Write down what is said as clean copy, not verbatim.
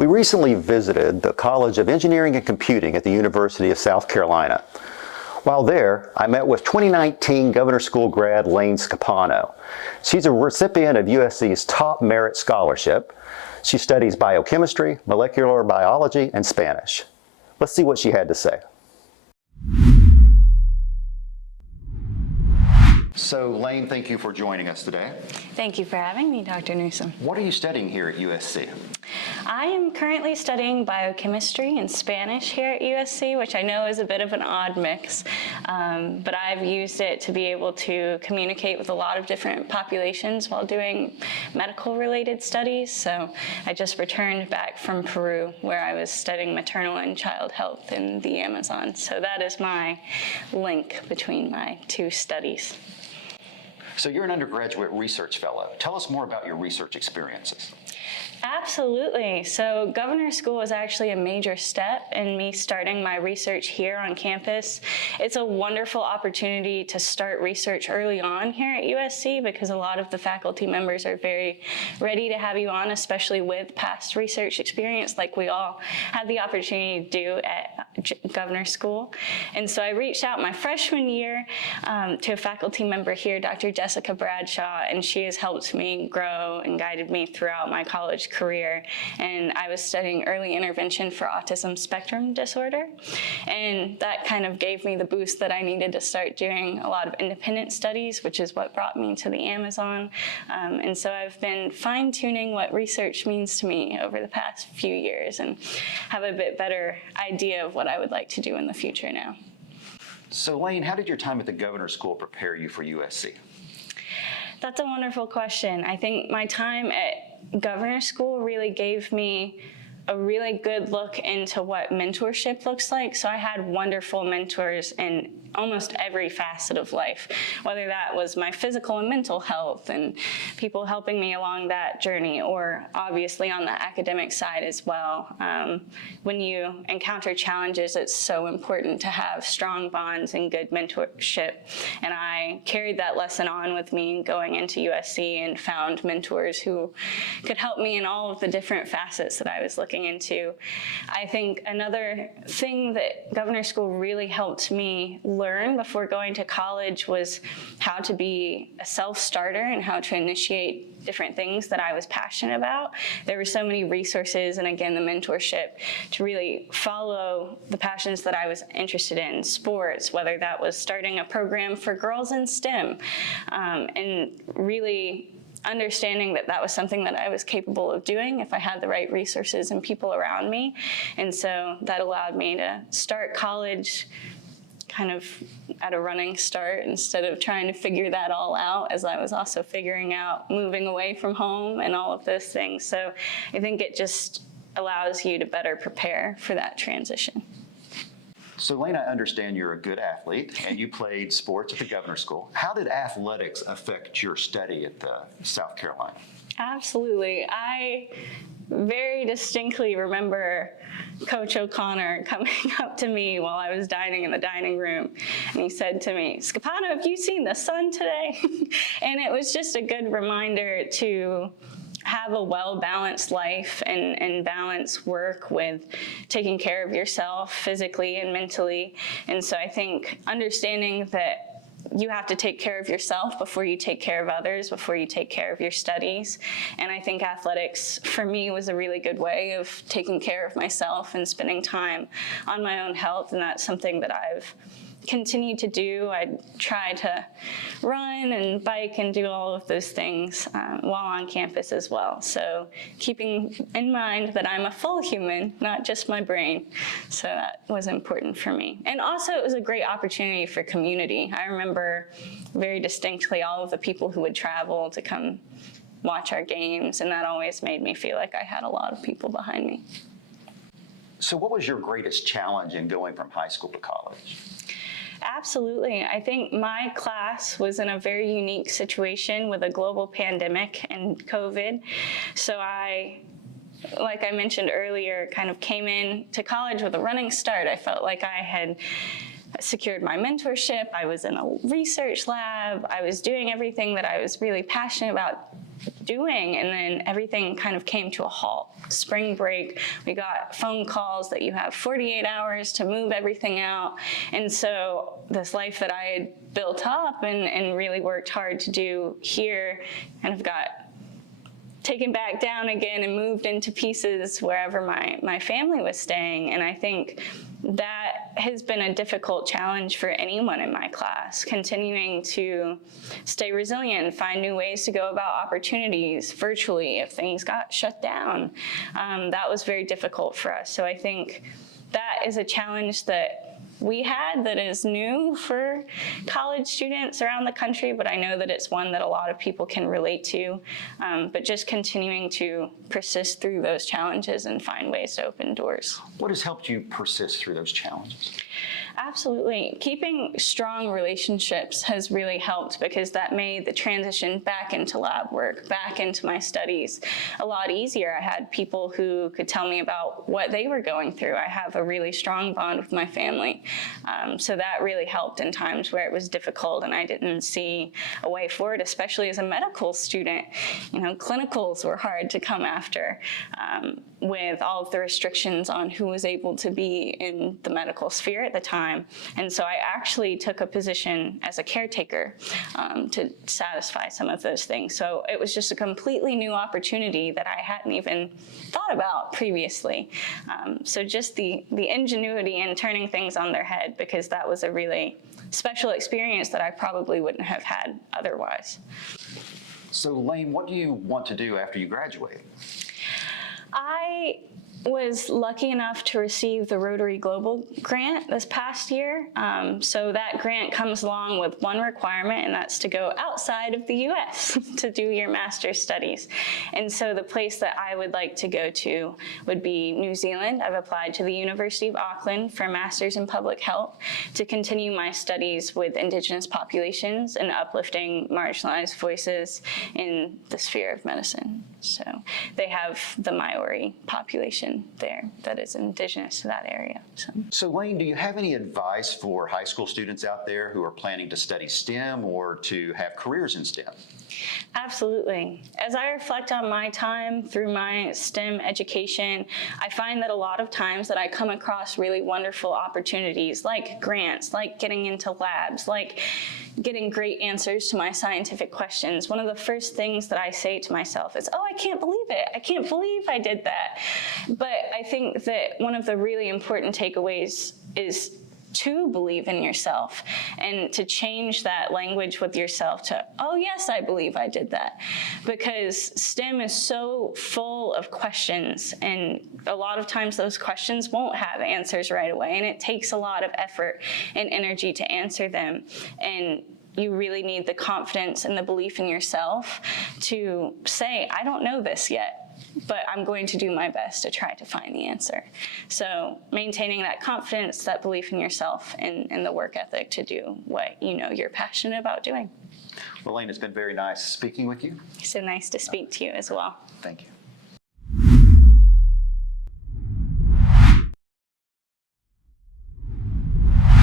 We recently visited the College of Engineering and Computing at the University of South Carolina. While there, I met with 2019 Governor School grad Layne Scopano. She's a recipient of USC's top merit scholarship. She studies biochemistry, molecular biology, and Spanish. Let's see what she had to say. So, Layne, thank you for joining us today. Thank you for having me, Dr. Newsom. What are you studying here at USC? I am currently studying biochemistry and Spanish here at USC, which I know is a bit of an odd mix, but I've used it to be able to communicate with a lot of different populations while doing medical-related studies. So I just returned back from Peru, where I was studying maternal and child health in the Amazon. So that is my link between my two studies. So you're an undergraduate research fellow. Tell us more about your research experiences. Absolutely. So Governor School was actually a major step in me starting my research here on campus. It's a wonderful opportunity to start research early on here at USC because a lot of the faculty members are very ready to have you on, especially with past research experience like we all had the opportunity to do at Governor School. And so I reached out my freshman year to a faculty member here, Dr. Jessica Bradshaw, and she has helped me grow and guided me throughout my college career. And I was studying early intervention for autism spectrum disorder. And that kind of gave me the boost that I needed to start doing a lot of independent studies, which is what brought me to the Amazon. And so I've been fine-tuning what research means to me over the past few years and have a bit better idea of what I would like to do in the future now. So Layne, how did your time at the Governor School prepare you for USC? That's a wonderful question. I think my time at Governor School really gave me a really good look into what mentorship looks like. So I had wonderful mentors in almost every facet of life, whether that was my physical and mental health and people helping me along that journey, or obviously on the academic side as well. When you encounter challenges, it's so important to have strong bonds and good mentorship. And I carried that lesson on with me going into USC and found mentors who could help me in all of the different facets that I was looking into. I think another thing that Governor School really helped me learn before going to college was how to be a self-starter and how to initiate different things that I was passionate about. There were so many resources, and again, the mentorship to really follow the passions that I was interested in, sports, whether that was starting a program for girls in STEM, and really understanding that that was something that I was capable of doing if I had the right resources and people around me. And so that allowed me to start college kind of at a running start instead of trying to figure that all out, as I was also figuring out moving away from home and all of those things. So I think it just allows you to better prepare for that transition. So Layne, I understand you're a good athlete and you played sports at the Governor School. How did athletics affect your study at South Carolina? Absolutely. I very distinctly remember Coach O'Connor coming up to me while I was dining in the dining room, and he said to me, "Scopano, have you seen the sun today?" And it was just a good reminder to have a well-balanced life and balance work with taking care of yourself physically and mentally. And so I think understanding that you have to take care of yourself before you take care of others, before you take care of your studies. And I think athletics, for me, was a really good way of taking care of myself and spending time on my own health. And that's something that I've continued to do. I try to run and bike and do all of those things while on campus as well. So keeping in mind that I'm a full human, not just my brain. So that was important for me. And also it was a great opportunity for community. I remember very distinctly all of the people who would travel to come watch our games, and that always made me feel like I had a lot of people behind me. So what was your greatest challenge in going from high school to college? Absolutely. I think my class was in a very unique situation with a global pandemic and COVID. So I, like I mentioned earlier, kind of came in to college with a running start. I felt like I had secured my mentorship. I was in a research lab. I was doing everything that I was really passionate about doing, and then everything kind of came to a halt. Spring break, we got phone calls that you have 48 hours to move everything out, and so this life that I had built up and really worked hard to do here kind of got taken back down again and moved into pieces wherever my family was staying. And I think that has been a difficult challenge for anyone in my class, continuing to stay resilient and find new ways to go about opportunities virtually if things got shut down. That was very difficult for us. So I think that is a challenge that we had that is new for college students around the country, but I know that it's one that a lot of people can relate to. But just continuing to persist through those challenges and find ways to open doors. What has helped you persist through those challenges? Absolutely. Keeping strong relationships has really helped, because that made the transition back into lab work, back into my studies, a lot easier. I had people who could tell me about what they were going through. I have a really strong bond with my family. So that really helped in times where it was difficult and I didn't see a way forward, especially as a medical student. You know, clinicals were hard to come after with all of the restrictions on who was able to be in the medical sphere at the time. And so I actually took a position as a caretaker to satisfy some of those things. So it was just a completely new opportunity that I hadn't even thought about previously. So just the ingenuity in turning things on their head, because that was a really special experience that I probably wouldn't have had otherwise. So Layne, what do you want to do after you graduate? I was lucky enough to receive the Rotary Global grant this past year. So that grant comes along with one requirement, and that's to go outside of the US to do your master's studies. And so the place that I would like to go to would be New Zealand. I've applied to the University of Auckland for a master's in public health to continue my studies with Indigenous populations and uplifting marginalized voices in the sphere of medicine. So they have the Maori population there that is Indigenous to that area. So Layne, do you have any advice for high school students out there who are planning to study STEM or to have careers in STEM? Absolutely. As I reflect on my time through my STEM education, I find that a lot of times that I come across really wonderful opportunities, like grants, like getting into labs, like getting great answers to my scientific questions. One of the first things that I say to myself is, oh, I can't believe it. I can't believe I did that. But I think that one of the really important takeaways is to believe in yourself and to change that language with yourself to, oh yes, I believe I did that. Because STEM is so full of questions, and a lot of times those questions won't have answers right away, and it takes a lot of effort and energy to answer them. And you really need the confidence and the belief in yourself to say, I don't know this yet, but I'm going to do my best to try to find the answer. So maintaining that confidence, that belief in yourself, and the work ethic to do what you know you're passionate about doing. Well, Layne, it's been very nice speaking with you. So nice to speak to you as well. Thank you.